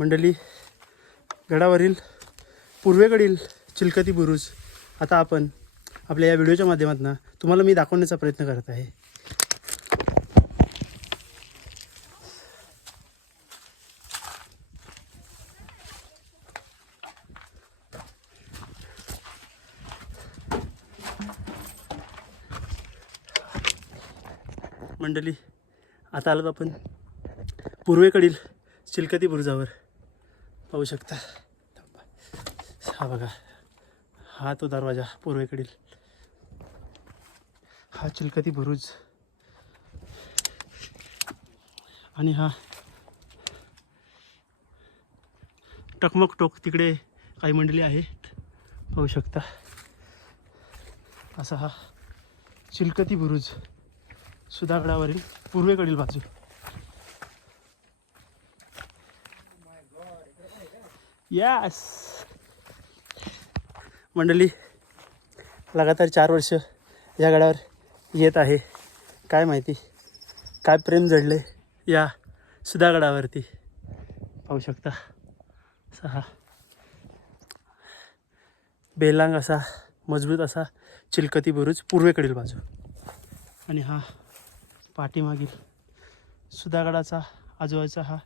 मंडळी, गडावरील पूर्वेकडील चिलकती बुरुज आता आपण आपल्या या व्हिडिओच्या माध्यमातून तुम्हाला मी दाखवण्याचा प्रयत्न करत आहे. मंडळी, आता आलो आपण पूर्वेकडील चिलकती बुरुजावर. पाहू शकता, हा बघा, हा तो दरवाजा पूर्वेकडील, हा चिलकती बुरुज आणि हा टकमक टोक तिकडे काही मंडळी आहेत. पाहू शकता, असा हा चिलकती बुरुज सुधागडावरील पूर्वेकडील बाजू. यस मंडळी, लगातार 4 वर्ष या गडावर येत आहे. काय माहिती काय प्रेम जडले या सुधागडावरती. पाहू शकता, असा हा बेलांग असा मजबूत असा चिलकती बुरुज पूर्वेकडील बाजू आणि हा पाठीमागील सुधागडाचा आजूबाजूचा हा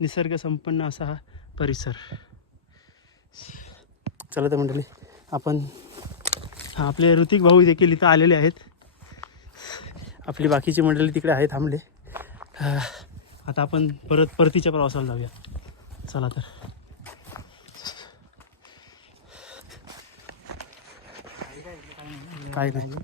निसर्ग संपन्न असा हा परिसर. चला तर मंडळी, आपण आपले ऋतिक भाऊ देखील इथं आलेले आहेत. आपली बाकीची मंडळी तिकडे आहे थांबले. आता आपण परतीच्या प्रवासाला जाऊया. चला तर. काय नाही.